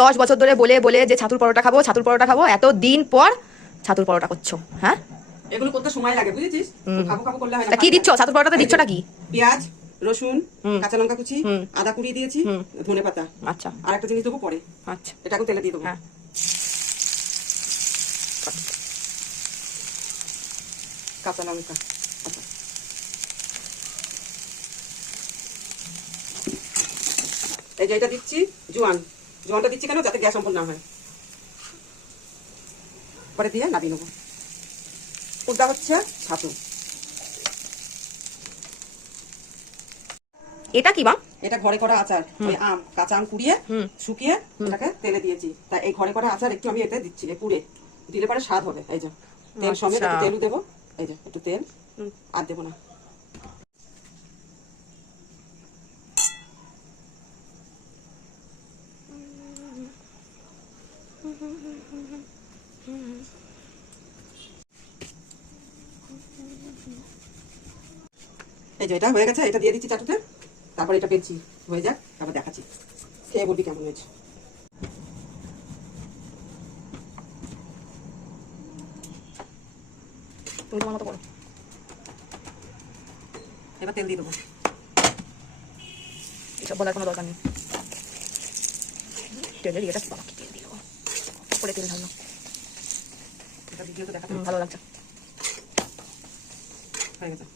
10 বছর ধরে বলে বলে যে ছাতুর পরোটা খাবো, ছাতুর পরোটা খাবো, এত দিন পর ছাতুর পরোটা করছো। হ্যাঁ, এগুলো করতে সময় লাগে, বুঝেছিস? খাবো খাবো করলে হয় না। তা কি দিচ্ছ ছাতুর পরোটাতে? দিচ্ছটা কি? পেঁয়াজ, রসুন, হুম। কাঁচা লঙ্কা কুচি, হুম। আদা কুড়িয়ে দিয়েছি, হুম। ধনে পাতা। আচ্ছা আর একটা জিনিস দেবো পরে, আচ্ছা। এটা এখন তেলে দিয়ে দেবো। হ্যাঁ, কাঁচা লঙ্কা। আচ্ছা। এই যে এটা দিচ্ছি জোয়ান। জোয়ানটা দিচ্ছি কেন? যাতে গ্যাস অম্বল না হয়। পরে দিয়ে নামিয়ে নেবো। ওটা হচ্ছে ছাতু। এটা কি মা? এটা ঘরে করা আচার। ওই আম, কাঁচা আম কুড়িয়ে হুম। শুকিয়ে এটাকে তেলে দিয়েছি। তাই এই ঘরে করা আচার একটু আমি এতে দিচ্ছি, পুড়ে দিলে পরে স্বাদ হবে। এই যে তেল সমেত একটু তেলও দেবো। এই যে একটু তেল আর দেবো না। এই যে এটা হয়ে গেছে, এটা দিয়ে দিচ্ছি চাটুতে। তারপর এটা পেয়েছি হয়ে যাক, তারপর দেখাচ্ছি, খেয়ে বলবি কেমন হয়েছে। তুমি তোমার মতো করো। এবার তেল দিয়ে দেবো। এসব বলার কোনো দরকার নেই। তেলের ইয়েটা বাবা কি তেল দিল, করে তেল ঢাললো। এটা ভিডিওতে দেখাতে ভালো লাগছে। হয়ে গেছে।